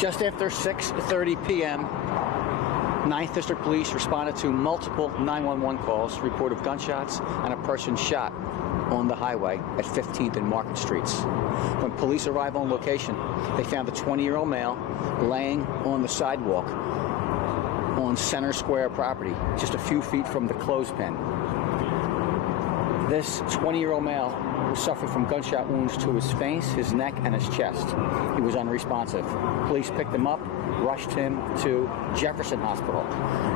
Just after 6:30 p.m., 9th District Police responded to multiple 911 calls, report of gunshots and a person shot on the highway at 15th and Market Streets. When police arrived on location, they found a 20-year-old male laying on the sidewalk on Center Square property, just a few feet from the clothespin. This 20-year-old male suffered from gunshot wounds to his face, his neck, and his chest. He was unresponsive. Police picked him up, rushed him to Jefferson Hospital.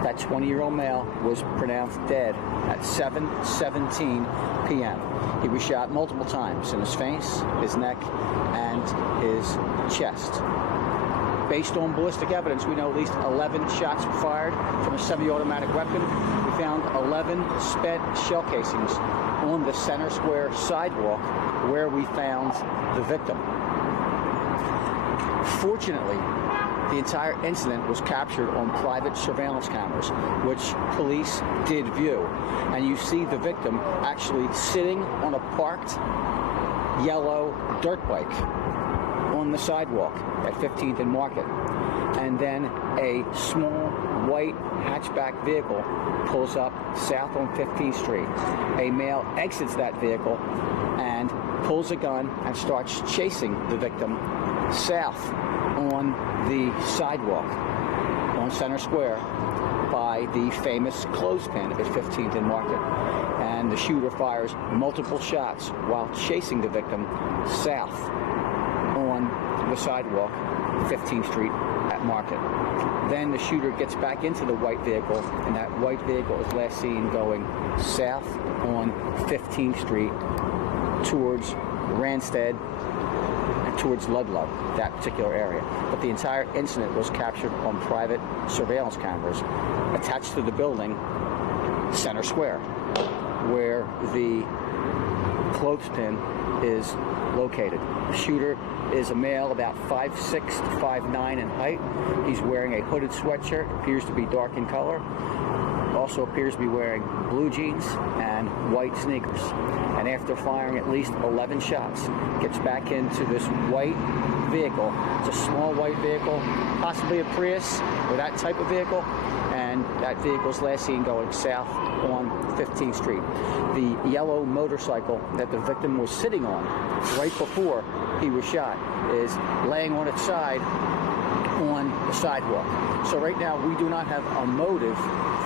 That 20-year-old male was pronounced dead at 7:17 p.m. He was shot multiple times in his face, his neck, and his chest. Based on ballistic evidence, we know at least 11 shots were fired from a semi-automatic weapon. We found 11 spent shell casings on the Center Square sidewalk where we found the victim. Fortunately, the entire incident was captured on private surveillance cameras, which police did view. And you see the victim actually sitting on a parked yellow dirt bike on the sidewalk at 15th and Market. And then a small white hatchback vehicle pulls up south on 15th Street. A male exits that vehicle and pulls a gun and starts chasing the victim south on the sidewalk on Center Square by the famous clothespin at 15th and Market. And the shooter fires multiple shots while chasing the victim south on the sidewalk, 15th Street at Market. Then the shooter gets back into the white vehicle, and that white vehicle is last seen going south on 15th Street towards Randstead and towards Ludlow, that particular area. But the entire incident was captured on private surveillance cameras attached to the building, Center Square, where the clothespin is located. The shooter is a male about 5'6" to 5'9" in height. He's wearing a hooded sweatshirt, appears to be dark in color. Also appears to be wearing blue jeans and white sneakers. And after firing at least 11 shots, gets back into this white vehicle. It's a small white vehicle, possibly a Prius or that type of vehicle. And that vehicle's last seen going south on 15th Street. The yellow motorcycle that the victim was sitting on right before he was shot is laying on its side on the sidewalk. So right now we do not have a motive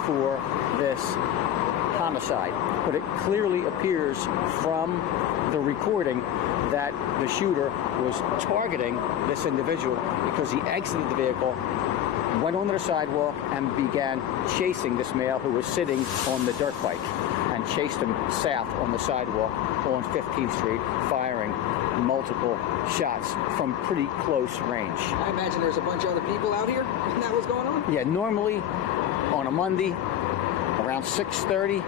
for this homicide, but it clearly appears from the recording that the shooter was targeting this individual because he exited the vehicle, went onto the sidewalk, and began chasing this male who was sitting on the dirt bike, and chased him south on the sidewalk on 15th Street, firing multiple shots from pretty close range. I imagine there's a bunch of other people out here, isn't that what's going on? Yeah, normally on a Monday around 6:30,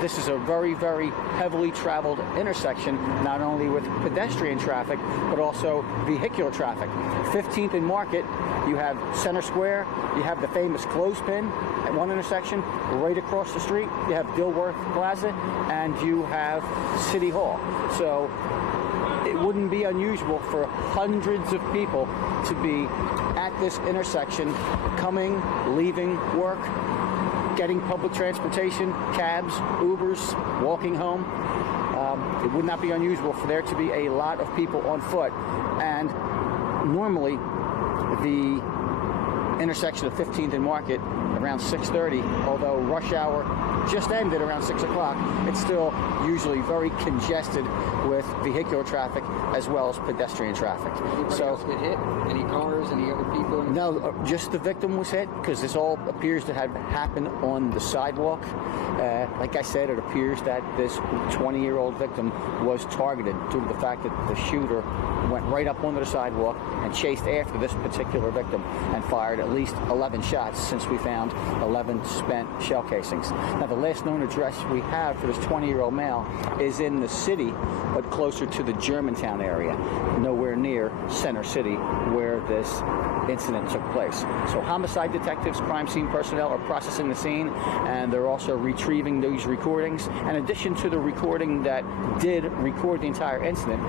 this is a very, very heavily traveled intersection, not only with pedestrian traffic, but also vehicular traffic. 15th and Market, you have Center Square, you have the famous clothespin at one intersection. Right across the street, you have Dilworth Plaza, and you have City Hall. So it wouldn't be unusual for hundreds of people to be at this intersection, coming, leaving work, getting public transportation, cabs, Ubers, walking home. It would not be unusual for there to be a lot of people on foot. And normally, the intersection of 15th and Market around 6:30, although rush hour just ended around 6 o'clock, it's still usually very congested with vehicular traffic as well as pedestrian traffic. Anybody else get hit? Any cars, any other people? No, just the victim was hit, because this all appears to have happened on the sidewalk. Like I said, it appears that this 20-year-old victim was targeted due to the fact that the shooter went right up onto the sidewalk and chased after this particular victim and fired at least 11 shots, since we found found 11 spent shell casings. Now, the last known address we have for this 20-year-old male is in the city, but closer to the Germantown area, nowhere near Center City where this incident took place. So homicide detectives, crime scene personnel are processing the scene, and they're also retrieving these recordings. In addition to the recording that did record the entire incident,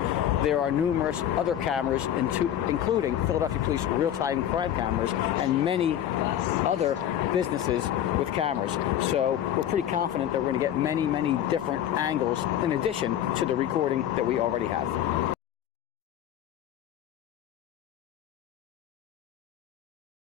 there are numerous other cameras, including Philadelphia Police real-time crime cameras and many other businesses with cameras. So we're pretty confident that we're going to get many, many different angles in addition to the recording that we already have.